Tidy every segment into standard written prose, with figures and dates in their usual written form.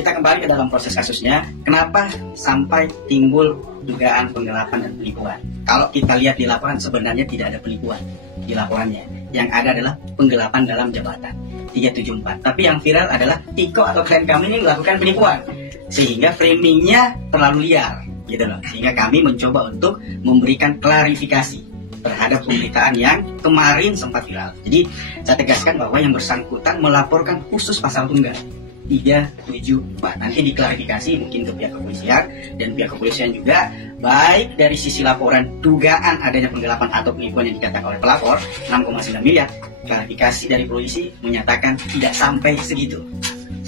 kita kembali ke dalam proses kasusnya. Kenapa sampai timbul dugaan penggelapan dan penipuan? Kalau kita lihat di laporan, sebenarnya tidak ada penipuan di laporannya. Yang ada adalah penggelapan dalam jabatan 374. Tapi yang viral adalah Tiko atau klien kami ini melakukan penipuan, sehingga framingnya terlalu liar, gitu loh. Sehingga kami mencoba untuk memberikan klarifikasi terhadap pemberitaan yang kemarin sempat viral. Jadi saya tegaskan bahwa yang bersangkutan melaporkan khusus pasal tunggal 374. Nanti diklarifikasi mungkin ke pihak kepolisian, dan pihak kepolisian juga baik dari sisi laporan dugaan adanya penggelapan atau penipuan yang dikatakan oleh pelapor 6,9 miliar, klarifikasi dari polisi menyatakan tidak sampai segitu.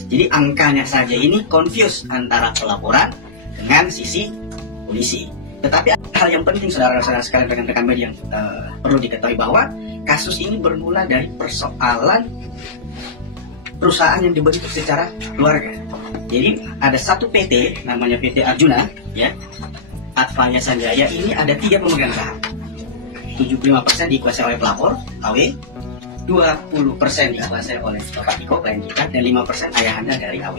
Jadi angkanya saja ini confuse antara pelaporan dengan sisi polisi. Tetapi hal yang penting saudara-saudara sekalian, rekan-rekan media yang perlu diketahui bahwa kasus ini bermula dari persoalan perusahaan yang dibentuk secara keluarga. Jadi ada satu PT namanya PT Arjuna, ya, Advaya Sanjaya. Ini ada 3 pemegang saham. 75% dikuasai oleh pelapor AW, 20% dikuasai oleh Bapak Tiko klien kita, dan 5% ayahanda dari AW.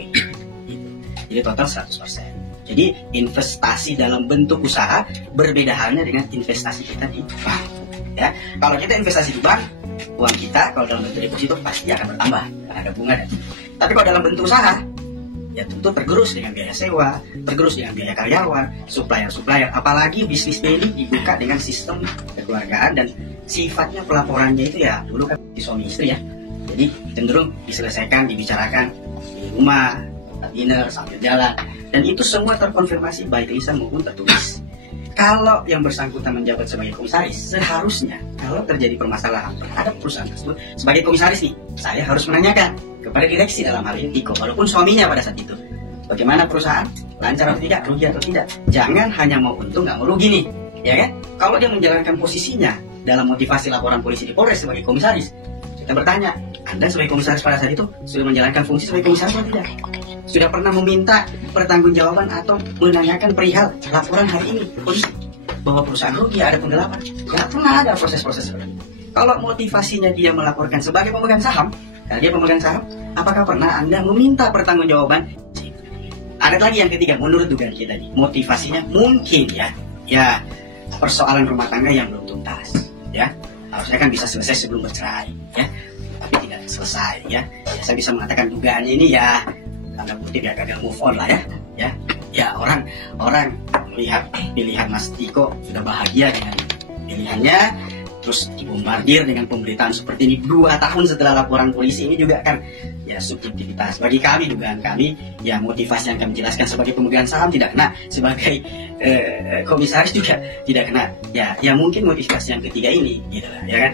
Jadi total 100%. Jadi investasi dalam bentuk usaha berbeda halnya dengan investasi kita di bank. Ya, kalau kita investasi di bank, uang kita kalau dalam bentuk deposito pasti akan bertambah, ada bunga dan. Tapi kalau dalam bentuk usaha, ya tentu tergerus dengan biaya sewa, tergerus dengan biaya karyawan, supplier, apalagi bisnis ini dibuka dengan sistem kekeluargaan dan sifatnya pelaporannya itu ya dulu kan suami istri ya. Jadi cenderung diselesaikan, dibicarakan di rumah, dinner sambil jalan. Dan itu semua terkonfirmasi baik lisan maupun tertulis. Kalau yang bersangkutan menjabat sebagai komisaris, seharusnya kalau terjadi permasalahan terhadap perusahaan tersebut, sebagai komisaris nih, saya harus menanyakan kepada direksi dalam hal ini Tiko, walaupun suaminya pada saat itu, bagaimana perusahaan, lancar atau tidak, rugi atau tidak. Jangan hanya mau untung, nggak mau rugi nih, ya kan? Kalau dia menjalankan posisinya dalam motivasi laporan polisi di Polres sebagai komisaris, kita bertanya, Anda sebagai komisaris pada saat itu sudah menjalankan fungsi sebagai komisaris atau tidak? Sudah pernah meminta pertanggungjawaban atau menanyakan perihal laporan hari ini polisi bahwa perusahaan rugi, ada penggelapan? Tidak pernah ada proses-proses seperti itu. Kalau motivasinya dia melaporkan sebagai pemegang saham, karena dia pemegang saham, apakah pernah Anda meminta pertanggungjawaban? Ada lagi yang ketiga, menurut dugaan kita tadi, motivasinya mungkin ya persoalan rumah tangga yang belum tuntas, ya harusnya kan bisa selesai sebelum bercerai, ya tapi tidak selesai, ya saya bisa mengatakan dugaannya ini ya tanda kutip ya gagal move on lah ya orang melihat pilihan Mas Tiko sudah bahagia dengan pilihannya, terus dibombardir dengan pemberitaan seperti ini 2 tahun setelah laporan polisi. Ini juga kan ya subjektivitas. Bagi kami, dugaan kami, ya motivasi yang kami jelaskan sebagai pemegang saham tidak kena, sebagai komisaris juga tidak kena. Ya mungkin motivasi yang ketiga ini, gitu lah, ya kan,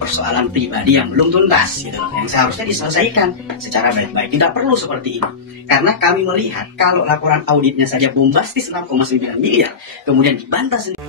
persoalan pribadi yang belum tuntas, gitu loh, yang seharusnya diselesaikan secara baik-baik. Tidak perlu seperti ini, karena kami melihat kalau laporan auditnya saja bombastis 6,9 miliar, kemudian dibantah sendiri.